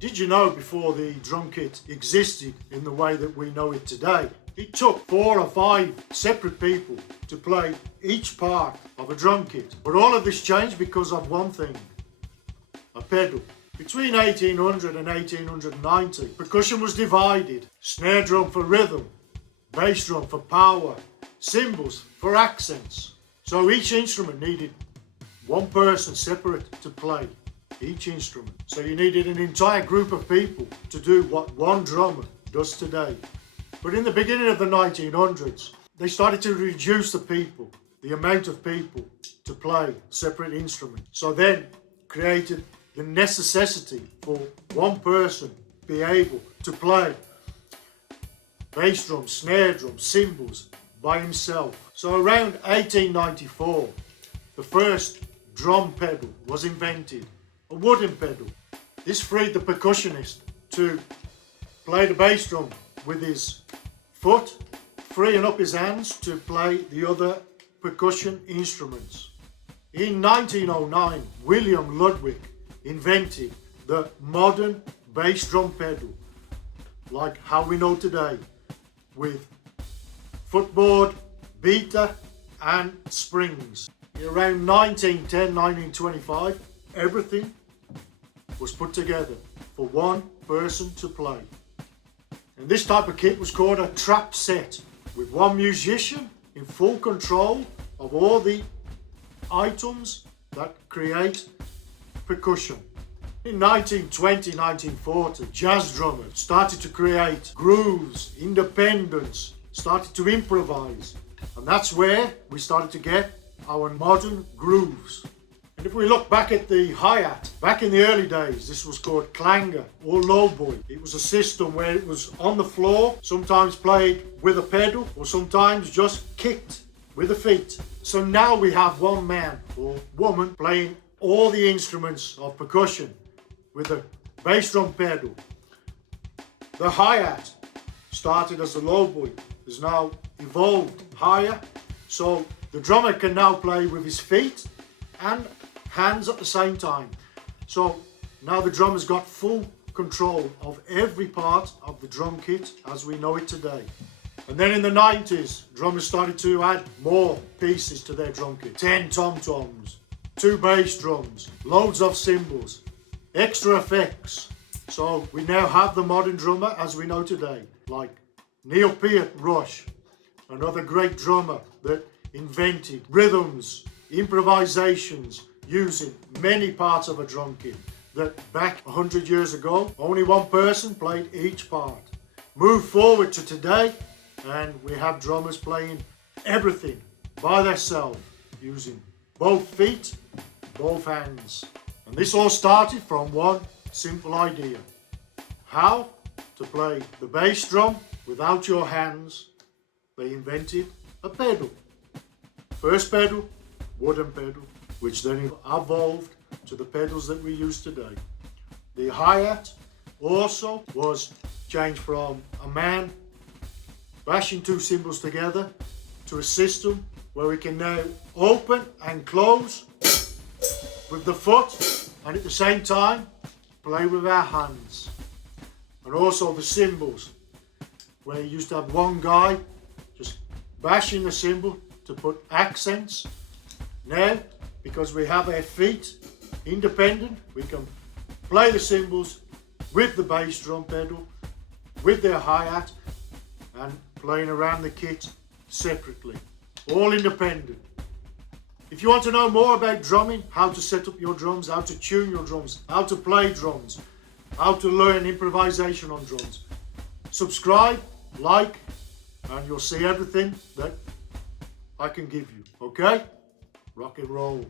Did you know before the drum kit existed in the way that we know it today, it took 4 or 5 separate people to play each part of a drum kit. But all of this changed because of one thing, a pedal. Between 1800 and 1890, percussion was divided. Snare drum for rhythm, bass drum for power, cymbals for accents. So each instrument needed one person separate to play each instrument. So you needed an entire group of people to do what one drummer does today. But in the beginning of the 1900s, they started to reduce the amount of people to play separate instruments. So then created the necessity for one person to be able to play bass drum, snare drum, cymbals by himself. So around 1894, the first drum pedal was invented, a wooden pedal. This freed the percussionist to play the bass drum with his foot, freeing up his hands to play the other percussion instruments. In 1909, William Ludwig invented the modern bass drum pedal, like how we know today, with footboard, beater and springs. Around 1910, 1925, everything was put together for one person to play. And this type of kit was called a trap set, with one musician in full control of all the items that create percussion. In 1920, 1940, jazz drummers started to create grooves, independence, started to improvise. And that's where we started to get our modern grooves. And if we look back at the hi-hat, back in the early days, this was called clanger or lowboy. It was a system where it was on the floor, sometimes played with a pedal, or sometimes just kicked with the feet. So now we have one man or woman playing all the instruments of percussion with a bass drum pedal. The hi-hat started as a lowboy, has now evolved higher, so the drummer can now play with his feet and hands at the same time. So now the drummer's got full control of every part of the drum kit as we know it today. And then in the 90s, drummers started to add more pieces to their drum kit. 10 tom-toms, 2 bass drums, loads of cymbals, extra effects. So we now have the modern drummer as we know today, like Neil Peart Rush, another great drummer that invented rhythms, improvisations, using many parts of a drum kit that back 100 years ago, only one person played each part. Move forward to today, and we have drummers playing everything by themselves, using both feet, both hands. And this all started from one simple idea: how to play the bass drum without your hands. They invented a pedal. First pedal, wooden pedal, which then evolved to the pedals that we use today. The hi-hat also was changed from a man bashing 2 cymbals together to a system where we can now open and close with the foot and at the same time play with our hands. And also the cymbals, where you used to have one guy just bashing the cymbal to put accents. Now, because we have our feet independent, we can play the cymbals with the bass drum pedal, with their hi-hat, and playing around the kit separately, all independent. If you want to know more about drumming, how to set up your drums, how to tune your drums, how to play drums, how to learn improvisation on drums, subscribe, like, and you'll see everything that I can give you, okay? Rock and roll.